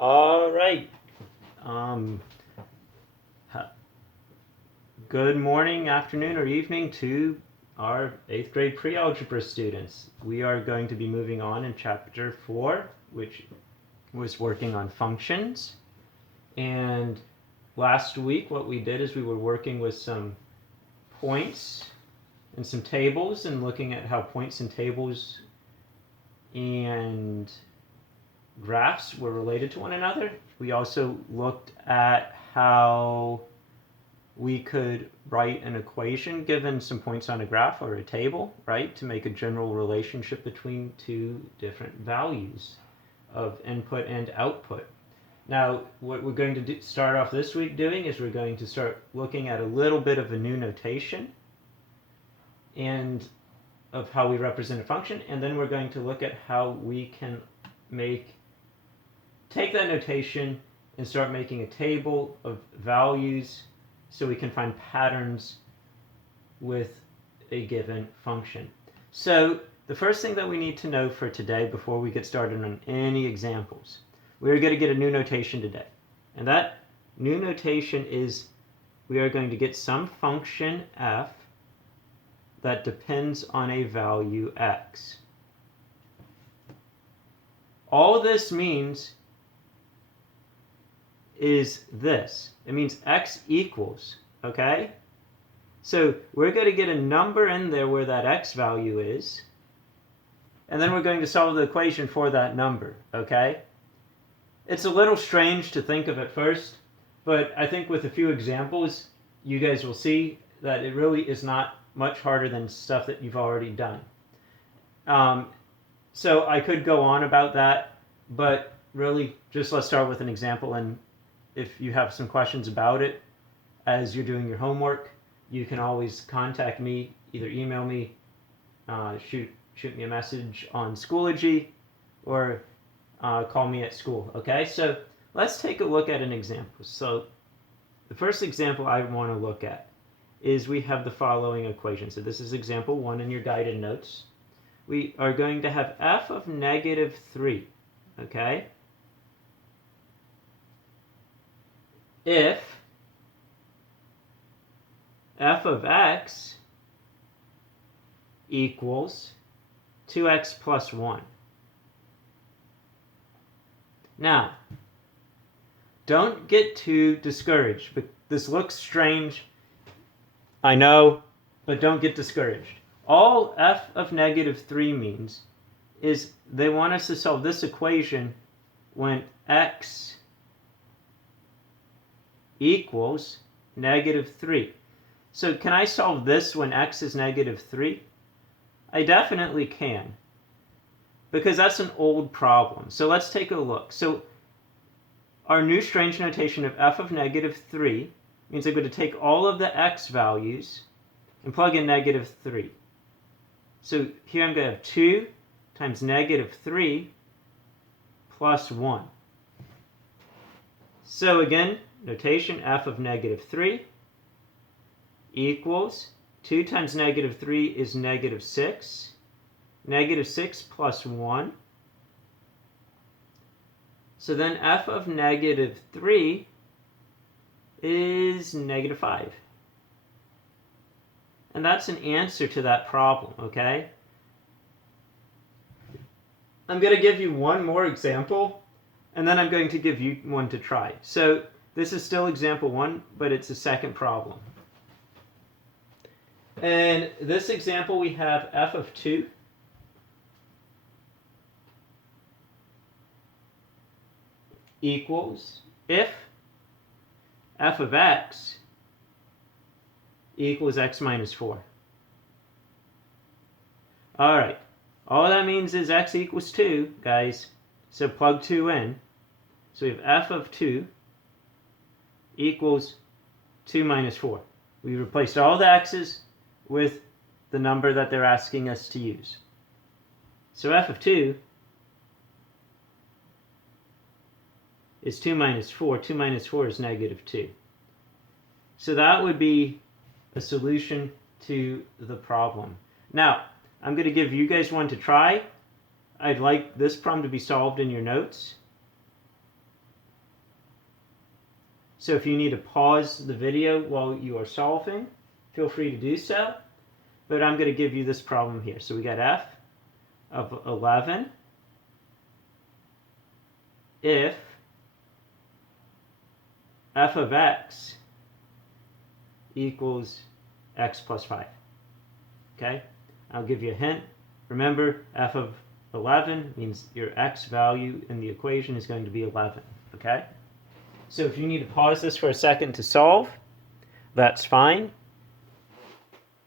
All right. Um, Good morning, afternoon, or evening to our 8th grade pre-algebra students. We are going to be moving on in chapter 4, which was working on functions. And last week what we did is we were working with some points and some tables and looking at how points and tables and graphs were related to one another. We also looked at how we could write an equation given some points on a graph or a table, right, to make a general relationship between two different values of input and output. Now, what we're going to start off this week doing is we're going to start looking at a little bit of a new notation and of how we represent a function, and then we're going to look at how we can take that notation and start making a table of values so we can find patterns with a given function. So the first thing that we need to know for today before we get started on any examples, we're going to get a new notation today. And that new notation is we are going to get some function f that depends on a value x. All this means is this. It means x equals, okay? So we're going to get a number in there where that x value is, and then we're going to solve the equation for that number, okay? It's a little strange to think of at first, but I think with a few examples, you guys will see that it really is not much harder than stuff that you've already done. So I could go on about that, but really just let's start with an example, and if you have some questions about it as you're doing your homework, you can always contact me, either email me, shoot me a message on Schoology, or call me at school, okay? So let's take a look at an example. So the first example I want to look at is we have the following equation. So this is example 1 in your guided notes. We are going to have f of negative 3, okay? If f of x equals 2x plus 1. Now, don't get too discouraged. But this looks strange, I know, but don't get discouraged. All f of negative 3 means is they want us to solve this equation when x equals negative 3. So can I solve this when x is negative 3? I definitely can, because that's an old problem. So let's take a look. So our new strange notation of f of negative 3 means I'm going to take all of the x values and plug in negative 3. So here I'm going to have 2 times negative 3 plus 1. So again, notation f of negative 3 equals 2 times negative 3 is negative 6. Negative 6 plus 1. So then f of negative 3 is negative 5. And that's an answer to that problem, okay? I'm going to give you one more example, and then I'm going to give you one to try. So this is still example 1, but it's a second problem. And this example we have f of 2 equals if f of x equals x minus 4. All right, all that means is x equals 2, guys. So plug 2 in. So we have f of 2 equals 2 minus 4. We replaced all the x's with the number that they're asking us to use. So f of 2 is 2 minus 4. 2 minus 4 is negative 2. So that would be a solution to the problem. Now, I'm going to give you guys one to try. I'd like this problem to be solved in your notes. So if you need to pause the video while you are solving, feel free to do so. But I'm going to give you this problem here. So we got f of 11 if f of x equals x plus 5. Okay? I'll give you a hint. Remember, f of 11 means your x value in the equation is going to be 11. Okay? So if you need to pause this for a second to solve, that's fine.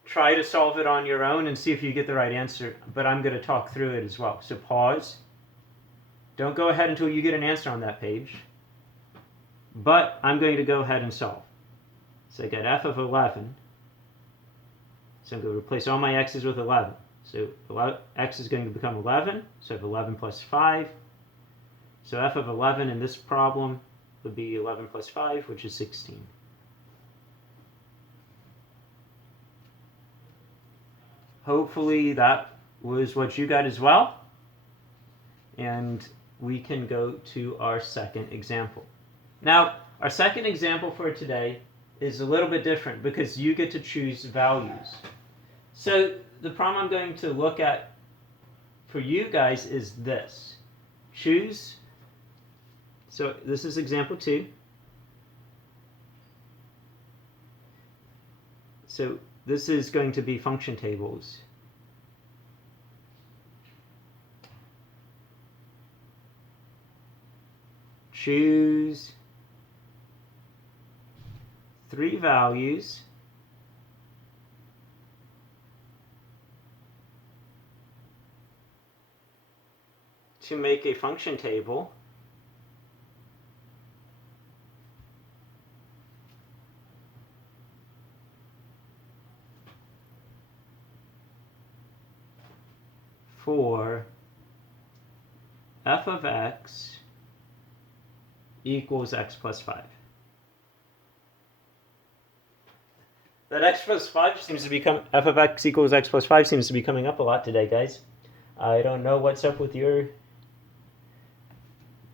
Try to solve it on your own and see if you get the right answer, but I'm going to talk through it as well. So pause. Don't go ahead until you get an answer on that page, but I'm going to go ahead and solve. So I got f of 11. So I'm going to replace all my x's with 11. So x is going to become 11, so I have 11 plus 5. So f of 11 in this problem would be 11 plus 5, which is 16. Hopefully that was what you got as well. And we can go to our second example. Now, our second example for today is a little bit different because you get to choose values. So the problem I'm going to look at for you guys is this. Choose. So this is example 2. So this is going to be function tables. Choose 3 values to make a function table for f of x equals x plus 5. That x plus 5 seems to become, f of x equals x plus 5 seems to be coming up a lot today, guys. I don't know what's up with your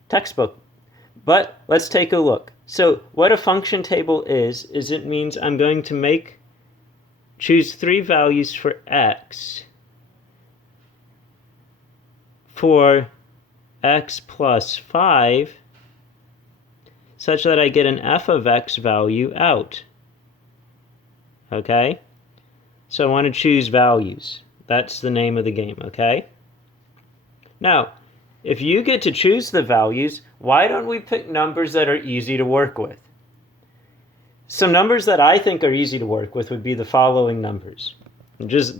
textbook, but let's take a look. So what a function table is it means I'm going to choose 3 values for x for x plus 5 such that I get an f of x value out. Okay? So I want to choose values. That's the name of the game, okay? Now, if you get to choose the values, why don't we pick numbers that are easy to work with? Some numbers that I think are easy to work with would be the following numbers. This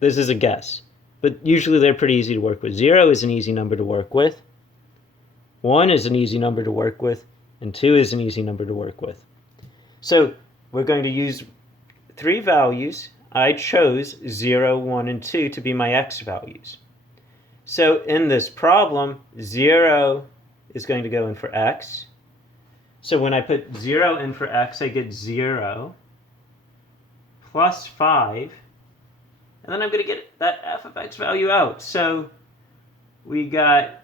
is a guess, but usually they're pretty easy to work with. 0 is an easy number to work with. 1 is an easy number to work with. And 2 is an easy number to work with. So we're going to use 3 values. I chose 0, 1, and 2 to be my x values. So in this problem, 0 is going to go in for x. So when I put 0 in for x, I get 0 plus 5. And then I'm going to get that f of x value out. So we got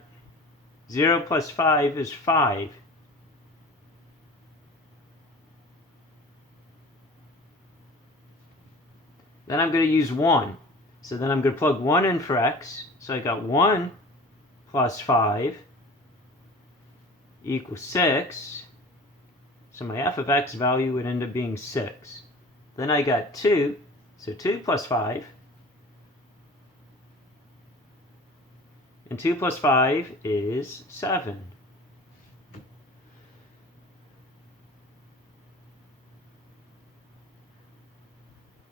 0 plus 5 is 5. Then I'm going to use 1. So then I'm going to plug 1 in for x. So I got 1 plus 5 equals 6. So my f of x value would end up being 6. Then I got 2. So 2 plus 5. And 2 plus 5 is 7.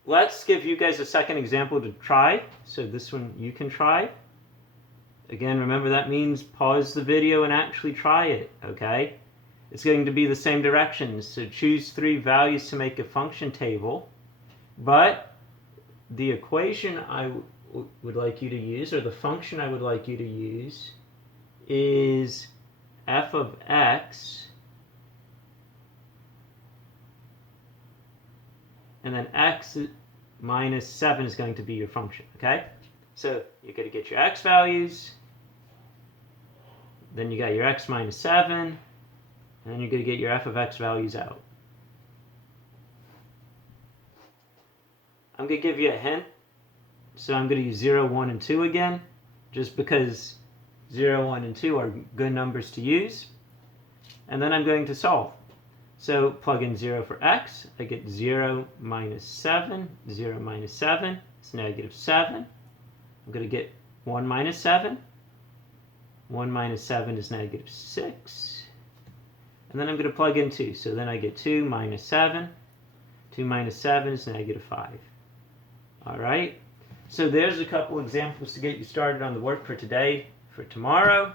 Let's give you guys a second example to try. So this one you can try. Again, remember that means pause the video and actually try it, okay? It's going to be the same directions. So choose 3 values to make a function table. But the equation I would like you to use, or the function I would like you to use, is f of x, and then x minus 7 is going to be your function, okay? So you're going to get your x values, then you got your x minus 7, and And then you're going to get your f of x values out. I'm going to give you a hint. So I'm going to use 0, 1, and 2 again, just because 0, 1, and 2 are good numbers to use. And then I'm going to solve. So plug in 0 for x. I get 0 minus 7. 0 minus 7 is negative 7. I'm going to get 1 minus 7. 1 minus 7 is negative 6. And then I'm going to plug in 2. So then I get 2 minus 7. 2 minus 7 is negative 5. All right. So there's a couple examples to get you started on the work for today, for tomorrow,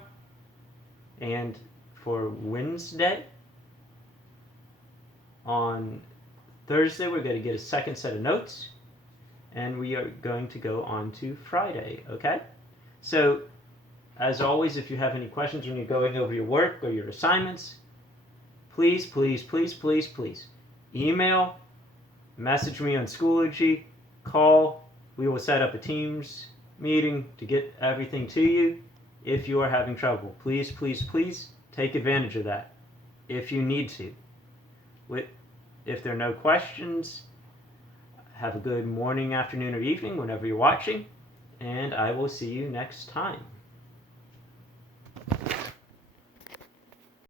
and for Wednesday. On Thursday, we're going to get a second set of notes, and we are going to go on to Friday, okay? So, as always, if you have any questions when you're going over your work or your assignments, please, please, please, please, please, email, message me on Schoology, call. We will set up a Teams meeting to get everything to you. If you are having trouble, please, please, please take advantage of that if you need to. If there are no questions, have a good morning, afternoon, or evening whenever you're watching, and I will see you next time.